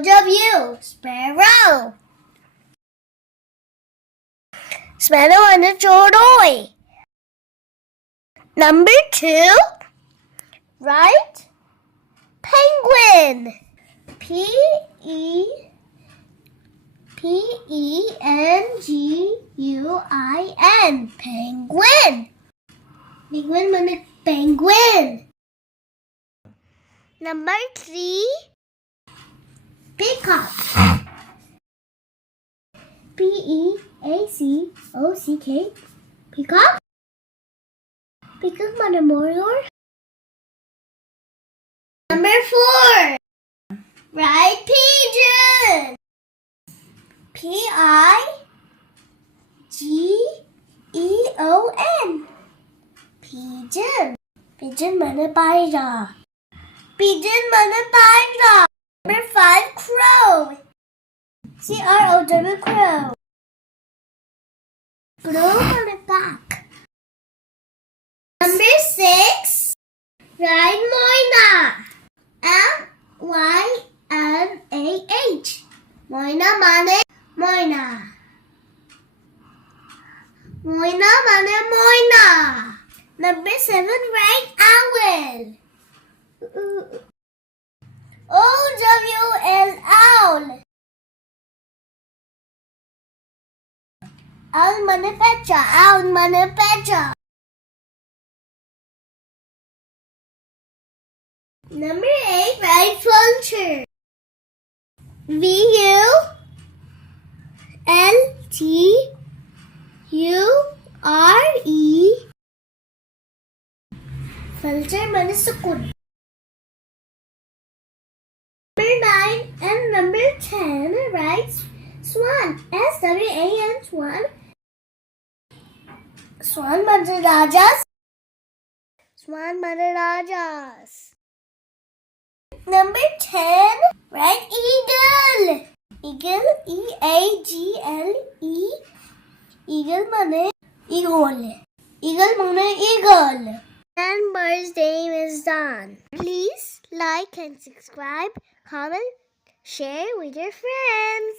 O-W, sparrow. Sparrow અને ચોરોય. Number 2, right? Penguin. P-E-N-G-U-I-N. Penguin. Penguin মানে penguin. Number 3, peacock. P-E-A-C-O-C-K. Peacock. Peacock মানে ময়ূর. Number 4, right? Pigeon. P-I-G-E-O-N. Pigeon. Pigeon মানে পায়রা. Pigeon মানে পায়রা. Number 5, crow. C-R-O-W, crow. Crow মানে কাক. Number 6, right? Moina. M-Y-N-A-H. Moina মানে moina. Moina মানে moina. Number 7, right? Owl. O-W-L, owl. Owl মানে পেঁচা. Owl মানে পেঁচা. Number 8, right? Vulture. V-U-L-T-U-R-E. Vulture মানে sukun. Number 9 and number 10, right? Swan. S-W-A-N, swan. Swan মানে rajas. Swan মানে rajas. Number 10, right? Eagle. Eagle, E-A-G-L-E. Eagle মানে eagle. Eagle মানে eagle. And bird's name is done. Please like and subscribe, comment, share with your friends.